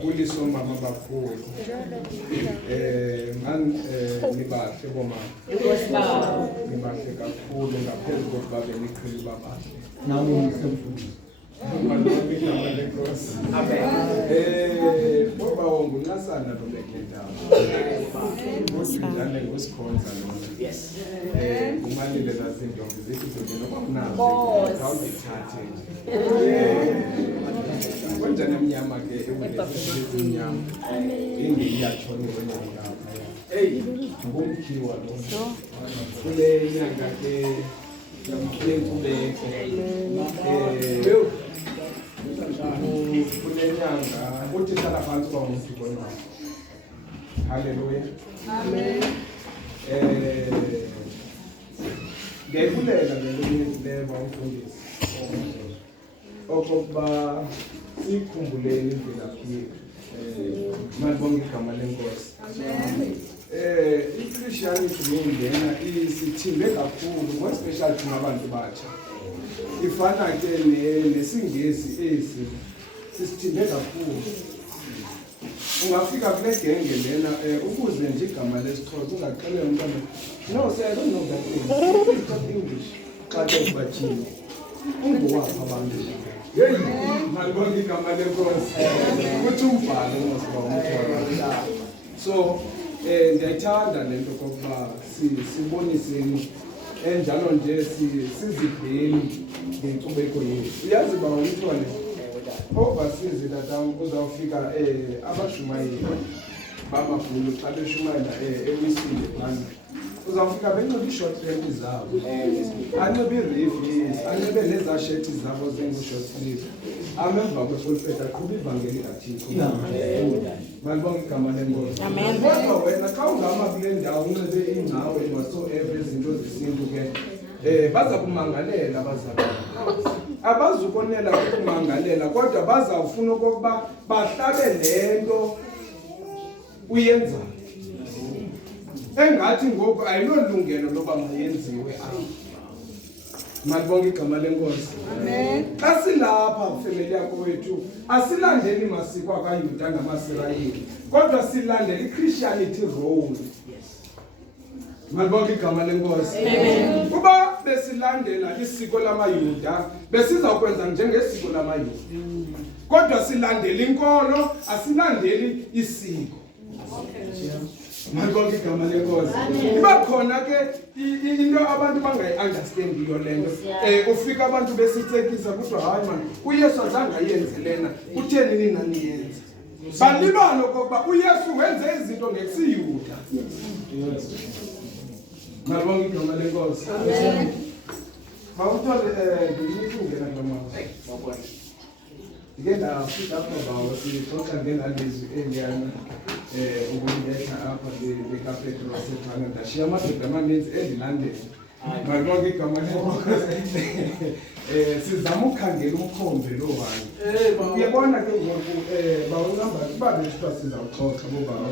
Kuliso mama bakhulu nibahle boma nibahle kakhulu ngaphezu kokuba beniqheli babahle nawo umsemfundo boba wongunqasana lo bekhethayo ngosizane ngosikhonza lona kumalile zasentombi zethu zona kwakunazo awuzithathe konja nemnyama ke ewulezinyama indiyatshoni kwenye ngapha hey ngumkhiwa lo kule nyanga ke yenkubeko kule nyanga uthi hlala phansi kwamuntu konke haleluya amen ngebulela leyo bawufundisa okokuba sikhumbuleni imvelaphi yethu malibonge igama lenkosi i-Christianity ngena isithimbe kakhulu ngospecial thina abantu batsha ifana ke nesingesi esi sisithimbe kakhulu ungafika kule genge lena ukuze nje igama lesixhosa ungaqale umntwana no sir I don't know that English talk English xa kubachini ungowapha abantu hey malibonge igama lenkosi kuthi umbhalo ngosiba umthwala so ndiyayithanda lento kokuba siboniseni enjalo nje sizibheni ngenkcubeko yethu uyazi ba umthwala obasizi tatam kuzawufika abashumayeli bamabhulu xa beshumayela ewisile phana uzawufika bencobe ii-short rent zabo anobe ii-revis anobe nezaa sheti zabo zengu-short sleeve amemva kwepulpet aqhuba ivangeli kathixo malibonge igama lenkosi kodwa wena xa ungama kule ndawo unxibe ingcawe whatsoever izinto zesintu ke baza kumangalela abazalwane abazukonela ukumangalela kodwa bazawufuna okokuba bahlabe le nto uyenzayo engathi ngoku ayilolungelo loba mayenziwe apha malibonge igama lenkosi amen xa silapha family yakho wethu asilandeli masiko akayuda ngamasirayeli kodwa silandela i-Christianity role malibonge igama lenkosi amen kuba besilandela isiko lamayuda besizakwenza njengesiko lamayuda kodwa silandela inkolo asilandeli isiko malibonge igama lenkosi iba khona ke into abantu bangayi-understandiyo lento ufika abantu besitsekisa kuthiwa hayi mani uyesu azange ayenze lena kutheni nina niyenze balibala okokuba uyesu wenze izinto ngesiyuda malibonge igama lenkosi bawuthole ngiyinto ungena noma ndike ndafika apha bawo sixoxa ngengalezwi endiyana ukungehla apha bekapetro sephana ndashiya amadoda amaninzi endilandela malibonge igama lenkosi sizama ukukhangela umkhombe lo wani uyabona ke ngoku bawunamba kuba bethiwa sizawuxoxa bobawo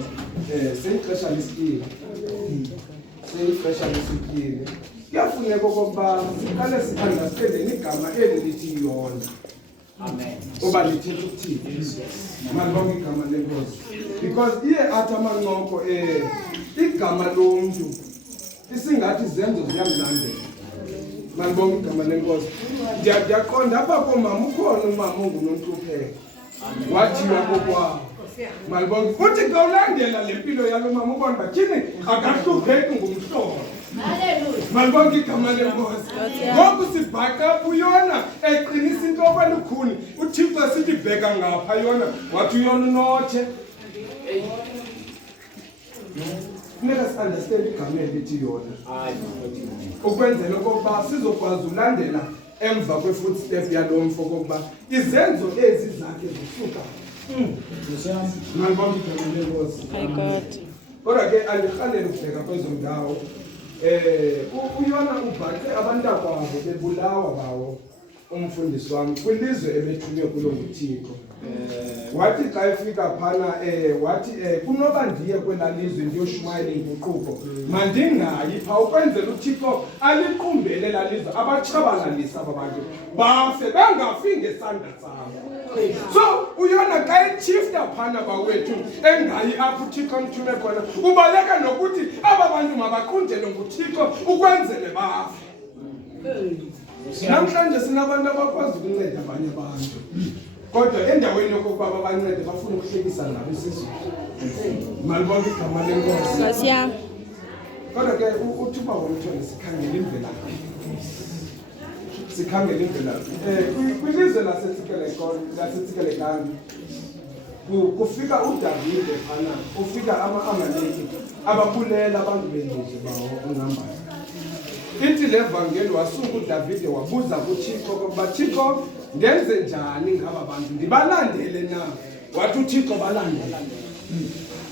seyixesha lesikile kuyafuneka okokuba siqale si-understandeni igama eli lithi yona amen oba lithetha ukuthini malibonge igama lenkosi because iye athi amancoko igama lomntu isingathi izenzo ziyamlandela malibonge igama lenkosi ndiyaqonda apha komama ukhona umama ongunontlupheko wathiywa kokwabo malibonge futhi xa ulandela le mpilo yalo mama ubona bathini akahlupheki ngumhlobo malibonge igama lenkosi ngoku sibhaqa uyona eqinisa into okwelukhuni uthixo sithi bheka ngapha yona wathi uyona unotshe funeka si-understand igama elithi yona ukwenzela okokuba sizokwazi ulandela emva kwe-footstep yalo mfo okokuba izenzo ezi zakhe zisuka malibonge igama lenkosi kodwa ke andirhalele ukubheka kwezo ndawo uyona ubhaqe abantakwabo bebulawa bawo umfundisi wami kwilizwe ebethunywe kulo nguThixo. Wathi xa efika phana wathi kunoba ndiye kwelalizwe ndiyoshumayela inguquko mandingayi pha ukwenzela uThixo aliqumbele lalizwe abatshabalalisa ababantu bafe bengafi ngesandla sabo. So uyona xa echifta phana bawethu engayi apho uThixo amthume khona ubaleka nokuthi aba bantu mabaqunjelwe nguThixo ukwenzele bafe. Namhlanje sinabantu abakwazi ukunceda abanye abantu kodwa endaweni yokuba babancede bafuna ukuhlekisa nabo isizwe. Malibonke igama lenkosi. Kodwa ke uThuba womthweni sikhangela imvelaphi. Sikhangela imvelaphi. Kwilizwe laseTsikelekani kufika uDavide phana, ufika ama-Amaleki ababulela abantu belizwe bawo ungambayo. Ithi le vangeli wasuka uDavide wabuza kuThixo ukuba Thixo ndenze njani ngaba bantu ndibalandele na? Wathi uThixo balandele.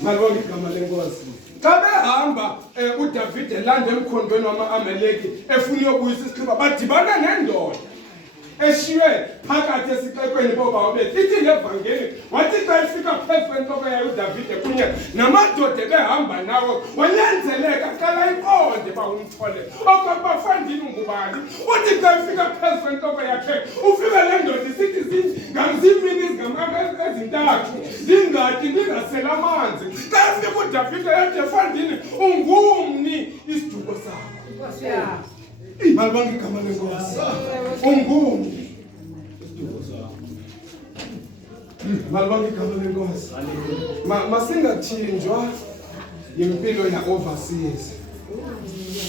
Malibonke igama lenkosi. Xa behamba uDavide landa emkhondweni wama-Amaleki efuna uyobuyisa isigqiba badibana nendoda eshiywe phakathi esixekweni boba bethu. Ithi le vangeli wathi xa efika phezu kwentloko yayo uDavide kunye namadoda ebehamba nawo wanyanzeleka qala iqonde ba umthole okokuba fandini ngubani. Uthi xa efika phezu kwentloko yakhe ufike le ndoda isithi ziimini ezintathu ndingathi ndingasela amanzi. Xa efika uDavide ethi fandini ungumni isiduko sakho. Malibonke igama lenkosi. Ungumni isiduko sakho. Malibonke igama lenkosi. Masingathinjwa yimpilo ya-overseas.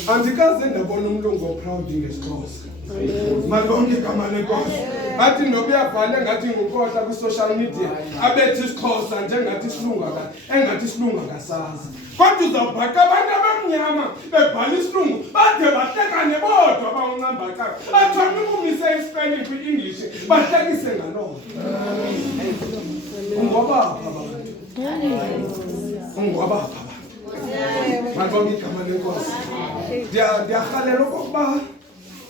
Andikaze ndabona umlungu oproud ngesiXhosa. Malibonke igama lenkosi. Athi noba uyabhala engathi nguKhohla kwi-social media abethi isiXhosa njengathi isilungu engathi isilungu akasazi. Kodwa uzawubhaqa abantu abamnyama bebhala isilungu bade bahlekane bodwa bawuncambaqayo. Athanda ukumise i-spelling kwi-English bahlekise ngaloo. Ungobapha abantu. Ungobapha abantu. Malibonke igama lenkosi. Ndiyarhalela okokuba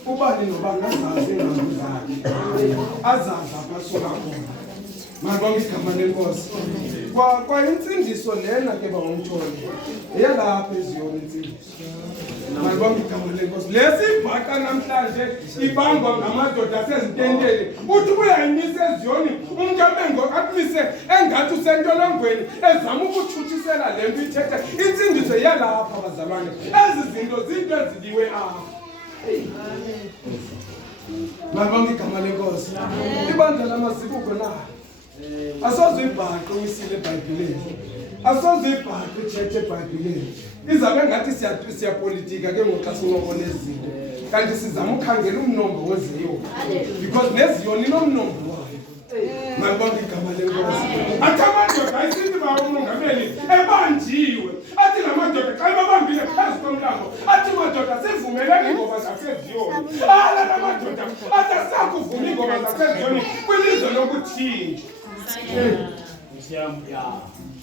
ubani nobani azazi iingqondo zakhe, azazi apha asuka khona. Malibonke igama lenkosi. Kwa intsindiso lena ke bawumthole yalapha eziyona intsindiso. Malibonke igama lenkosi. Lesibhaqa namhlanje ibangwa ngamadoda asezintenteni. Uthi uyayimisa eziyoni umuntu abengo akumise engathi usentolongweni ezama ukuthuthisela le nto ithetha. Intsindiso yalapha bazalwane. Ezi zinto zinto eziliwe apha. Malibonke igama lenkosi. Ibandla lamasikuko na asoze ibhaqe uyisile eBhayibhelini. Asoze ibhaqe ithethe eBhayibhelini. Izabe ngathi siyapolitika ke ngoxa sinqoko nezinto. Kanti sizama ukukhangela umnombo weziyo. Because neziyoni nomnombo wayo. Malibonke igama lenkosi. Athi amadoda ayisithi bawo umongameli ebanjiwe. Athi lamadoda xa babambile phezu komlambo athi madoda sivumelene ingoma zaseziyoni. La madoda athi asakuvuma ingoma zaseziyoni kwilizwe lokuthinjwa.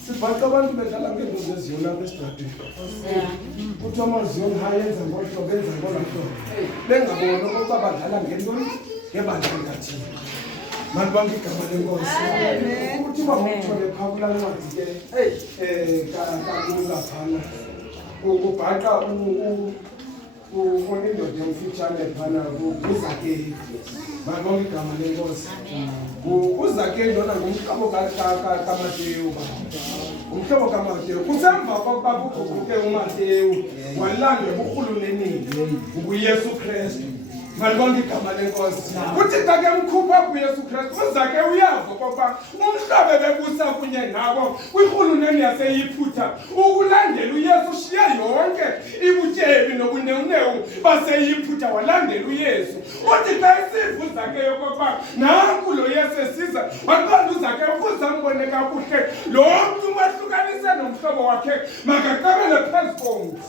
Sibhaqa abantu bedlala ngeengozi eziyoni apha esitratweni. Kuthiwa amaziyoni hayenza ngolu hlobo enza ngolu hlobo. Bengaboni okokuba badlala ngentoni ngebandla likaThixo. Malibonke igama lenkosi. Uthi bamthole phaa kulaa ncwadi ke kalula phana ubhaqa indoda emfutshane phana uZakeyu. Malibonke igama lenkosi. uZakeyu lona ngumhlobo kaMateyu. Umhlobo kaMateyu kusemva kokuba kuguquke uMateyu walandwa eburhulunenini nguYesu Kristu. Malibonke igama lenkosi. Uthi xa ke mkhupha kuYesu Kristu uZakeyu uyava okokuba umhlobo bebusa kunye nabo kwirhuluneni yaseYiphutha ukulandela uYesu ushiya yonke ibutyebi nobunewunewu baseYiphutha walandela uYesu. Uthi xa isiva uZakeyu okokuba nanku lo Yesu esiza waqonda uZakeyu ukuze ambone kakuhle lo mntu umahlukanise nomhlobo wakhe makaqabele phezu komthi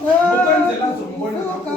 ukwenzela azombona kakuhle.